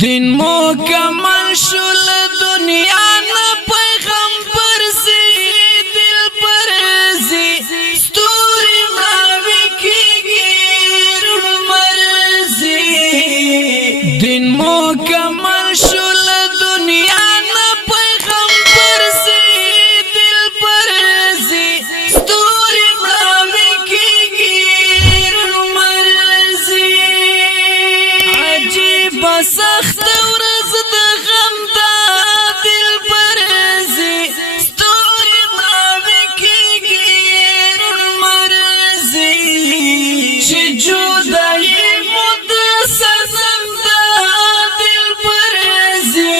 دین مکمل شل دنیا نا پیغمبر زی دل پر زی ستوری ماوی کی گیر مرزی دین مکمل شل دنیا نا پیغمبر زی دل پر زی ستوری ماوی کی گیر مرزی عجیب سخت ورځ د غم دا دل پرزي ستوري ماوي کېږي مرزي چې جدایي مود سزم دا دل پرزي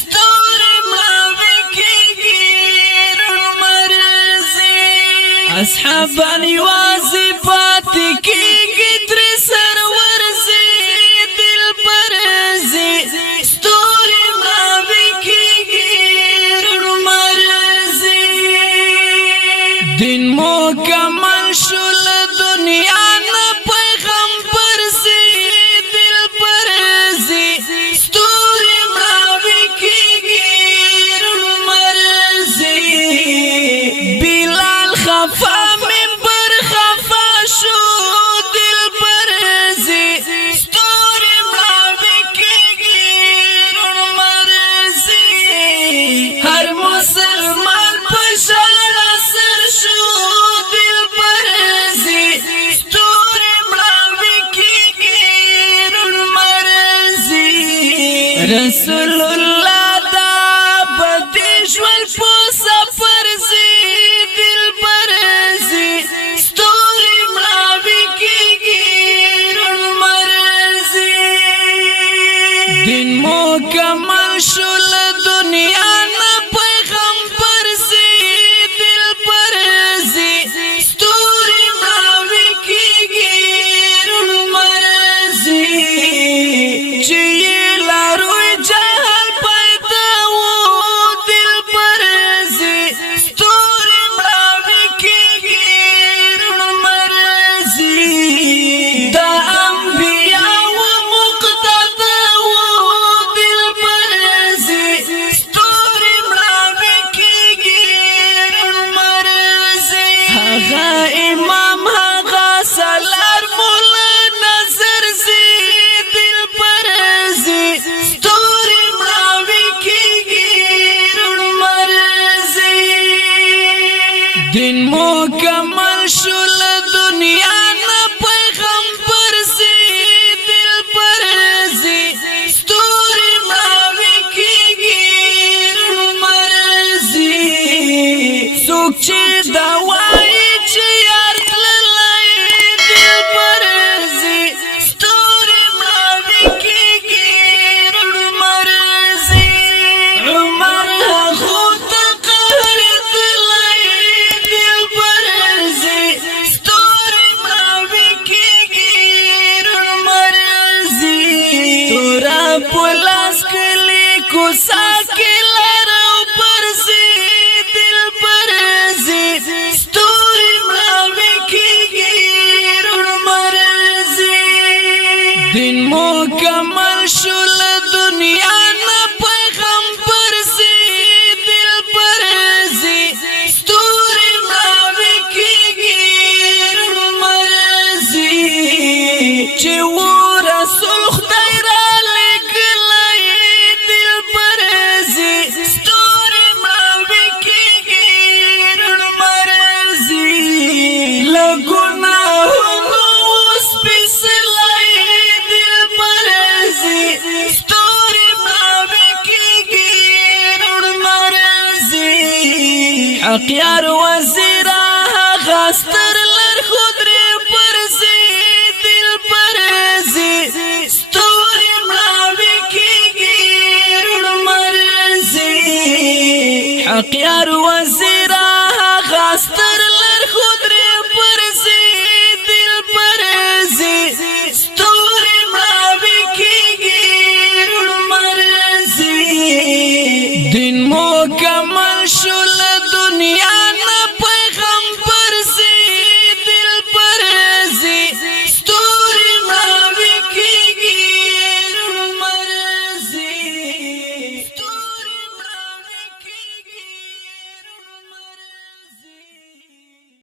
ستوري ماوي کېږي مرزي اصحابان یوازې پاتې کېږي تر سرور زي ستوري ماوي کېږي مرزي دین مکمل شل دنیا نه پیغمبر زی دل پرزي ستوري ماوي کېږي مرزي بلال خفا منبر خفا شو دل پرزي ستوري ماوي هر مسلمان پشال سر شو دل پرزی ستوری ملاوی کی گیر مرزی رسول اللہ دا بدیشوال پوسا پرزی دل پرزی ستوری ملاوی کی گیر مرزی دین مکمل شل دنیا نا پیغمبر زی دل پرزی ستوری ماوی کېږي مرزي چې لاروی جهل پیدا و دل پرزي ستوری ماوی کېږي مرزي دا انبیاء و مقتدا و دل پرزي ستوري ملاوي کېږي مرزي هغه امام هغه سالار مولا نظر زي دل پرزي ستوري ملاوي کېږي مرزي دین مکمل شل دنیا نه پیغمبر زی دل پرزي ستوري ملاوي کېږي مرزي څوک چې دا وایي چې یار تللی دل پرزي ستوري ملاوي کېږي مرزي عمر هغو ته قهر تللی دل پرزي ستوري ملاوي کېږي مرزي تورا پلاس کلی کوسا کې لارو پرزي دل پرزي ستوري ملاوي کېږي مرزي دین مکمل شل دنیا نه پیغمبر زی دل پرزي ستوري ملاوي کېږي مرزي چې و رسول خدای را لګلی دل پرزي ستوري ملاوي کېږي مرزي له ګناهونو سپېڅلی دل پرزي ستوري ملاوي کېږي مرزي حق یار وزیره هغه